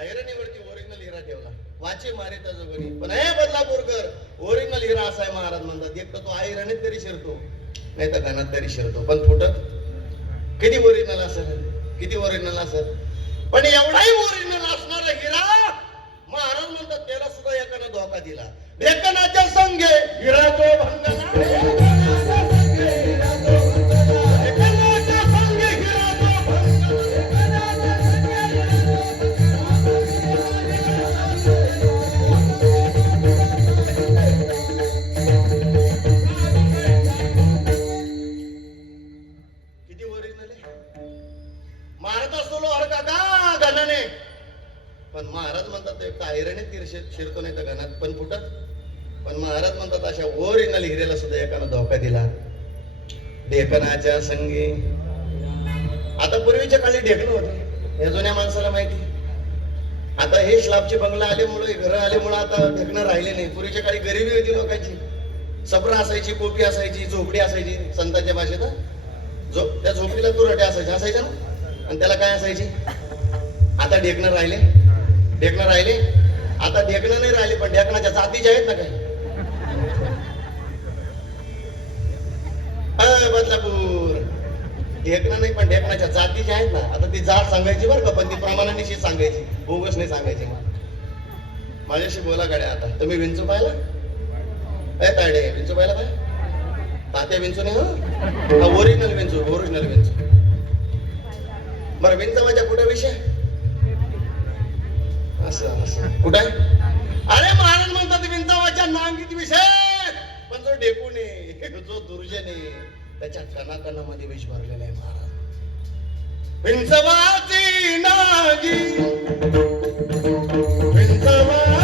ऐरणीवरती original हिरा ठेवला वाचे मारे त्याचं घरी पण हे बदलापूरकर ओरिजिनल हिरा असा आहे महाराज म्हणतात एक तर तो ऐरणीत तरी शिरतो नाही तर घनात तरी शिरतो पण फुटत किती ओरिजिनल असेल किती ओरिजिनल असेल पण एवढाही ओरिजिनल असणारा हिरा धोका दिला. ढेकणाच्या संघे हिरा तो भंगला. म्हणतात तीर शिरतो नाही तर घनात पण फुटत. पण महाराज म्हणतात अशा ओरिजिनल हिरेला सुद्धा एकानं धोका दिला. ढेकणाच्या संगी. आता पूर्वीच्या काळी ढेकणं होते. हे जुन्या माणसाला माहिती. आता हे स्लाबचे बंगला आल्यामुळे घर आल्यामुळे आता ढेकणं राहिले नाही. पूर्वीच्या काळी गरिबी होती लोकांची. सपरा असायची कोपी असायची झोपडी असायची. संतांच्या भाषेत जो त्या झोपडीला तुरटे असायचे. असायच्या ना? आणि त्याला काय असायची? आता ढेकणं राहिले. ढेकणं राहिले. आता ढेकणं नाही राहिले पण ढेकणाच्या जातीच्या आहेत ना काही. बदलापूर. ढेकणं नाही पण ढेकणाच्या जातीच्या आहेत ना. आता ती जात सांगायची बरं का पण ती प्रमाणानिशी सांगायची. बोगस नाही सांगायची माझ्याशी बोला गाड्या आता. तुम्ही विंचू पाहिला? ए ताडे विंचू पाहिला काय तात्या विंचू नाही ओरिजिनल विंचू ओरिजिनल विंचू. बरं माझ्या कुठे विषय? कुठे? अरे महाराज म्हणतात विंतावाच्या नांगीत विषय पण जो डेकून जो दुर्जने त्याच्या कणाकणामध्ये विष भरलेला आहे महाराज. विंचवाची नागी विंचवा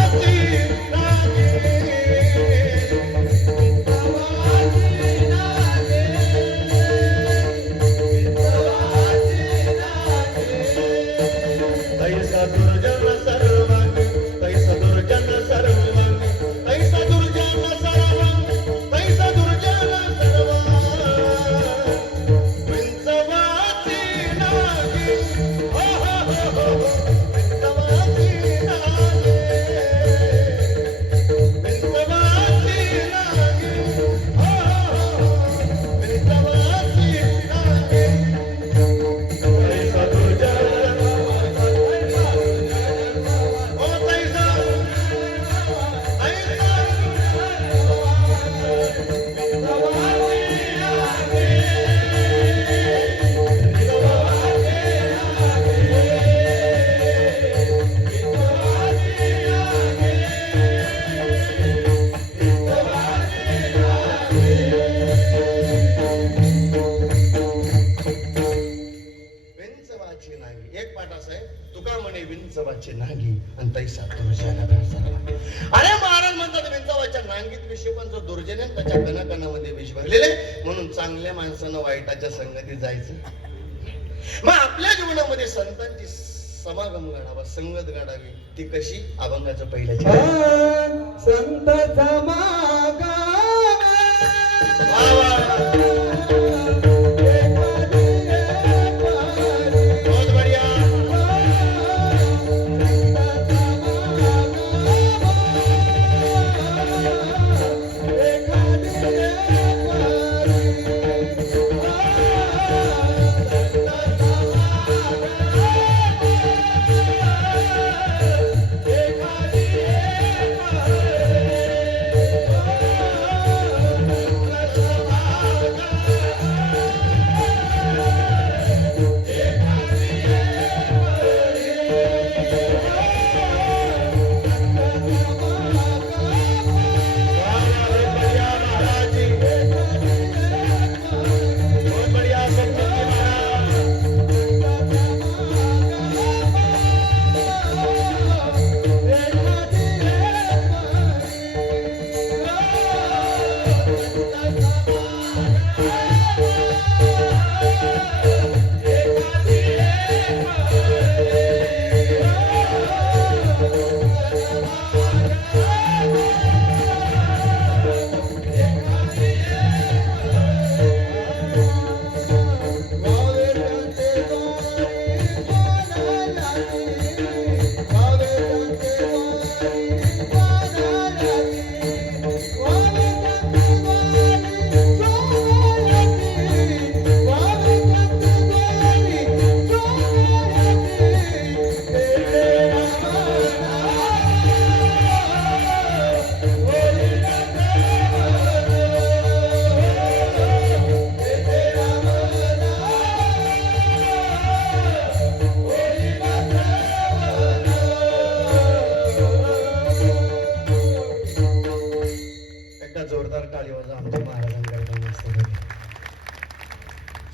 म्हणून चांगल्या माणसानं वाईटाच्या संगतीत जायचं. मग आपल्या जीवनामध्ये संतांची समागम घडावा संगत घडावी ती कशी? अभंगाचं पहिल्याच्या संत समागम.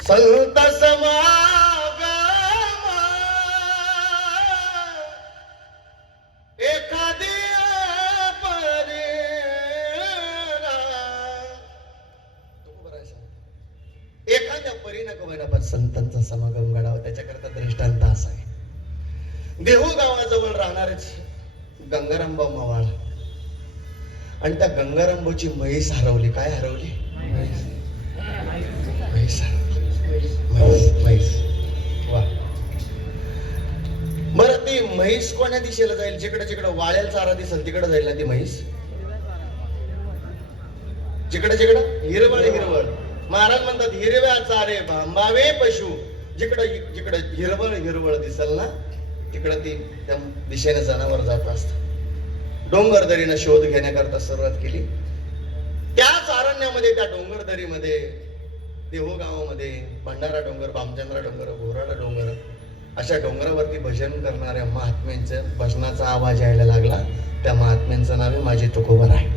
संत समागम एखादी. एखाद्या परीनं कमायला पण संतांचा समागम घडावा त्याच्याकरता दृष्टांत असा आहे. देहू गावाजवळ राहणारेच गंगारामबा मवाळ. आणि त्या गंगारामबाची म्हैस हरवली. काय हरवली? म्हैस हरवली. म्हैस वा. बरं ती म्हैस कोण्या दिशेला जाईल? जिकडे जिकडे वाळेल चारा दिसेल तिकडे जाईल ना ती म्हैस जिकडे जिकडे? हिरवळ हिरवळ. महाराज म्हणतात हिरव्या चारे भांबावे पशु. जिकडे जिकडे हिरवळ हिरवळ दिसल ना तिकडे ती त्या दिशेने जनावर जात असत डोंगरदरीनं शोध घेण्याकरता सुरुवात केली. त्याच अरण्यामध्ये त्या डोंगरदरीमध्ये देहू गावामध्ये भंडारा डोंगर बामचंद्रा डोंगर घोराडा डोंगर अशा डोंगरावरती भजन करणाऱ्या महात्म्यांचं भजनाचा आवाज यायला लागला. त्या महात्म्यांचं नाव आहे माझे तुकोबर आहे.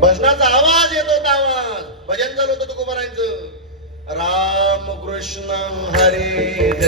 भजनाचा आवाज येतो आवाज भजन चालू होतं तुकोबारांचं. राम कृष्ण हरे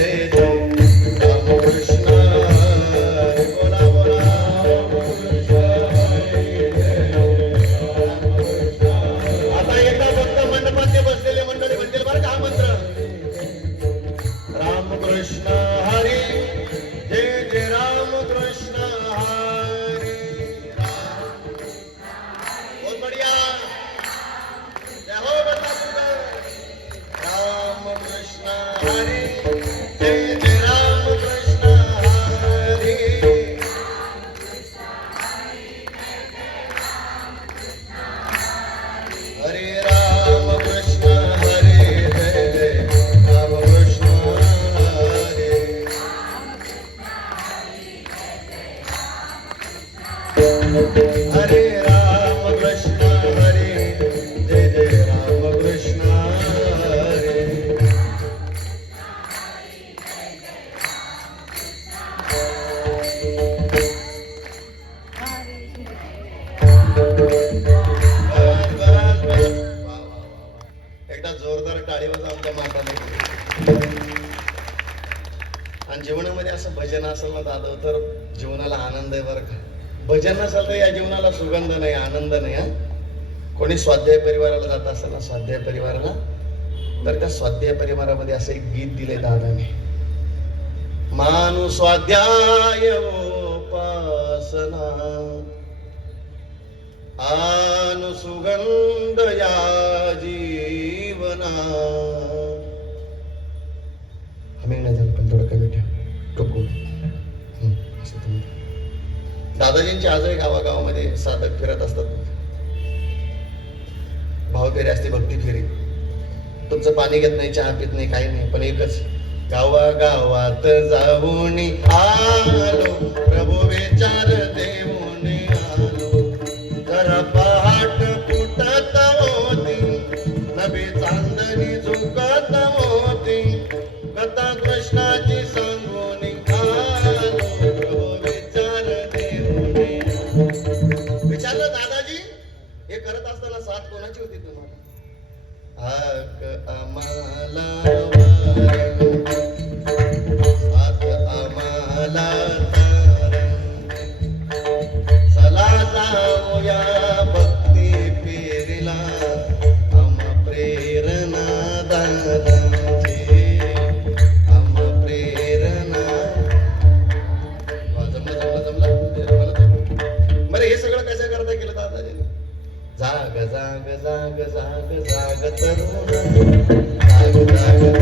तर जीवनाला आनंद आहे बरं का. भजन नसेल तर या जीवनाला सुगंध नाही आनंद नाही हा? कोणी स्वाध्याय परिवाराला जात असेल ना स्वाध्याय परिवाराला तर त्या स्वाध्याय परिवारामध्ये असं एक गीत दिले दादाने. माणूस स्वाध्याय उपासना. आनुसुगंध या दादाजींचे आजही गावागावामध्ये साधक फिरत असतात. भावफेरी असते भक्ती फेरी. तुमचं पाणी घेत नाही चहा पित नाही काही नाही पण एकच गावा गावात जाऊन आलो. प्रभू विचार देऊ करता केलं जाग जाग जाग तरुण जाग जाग तरुण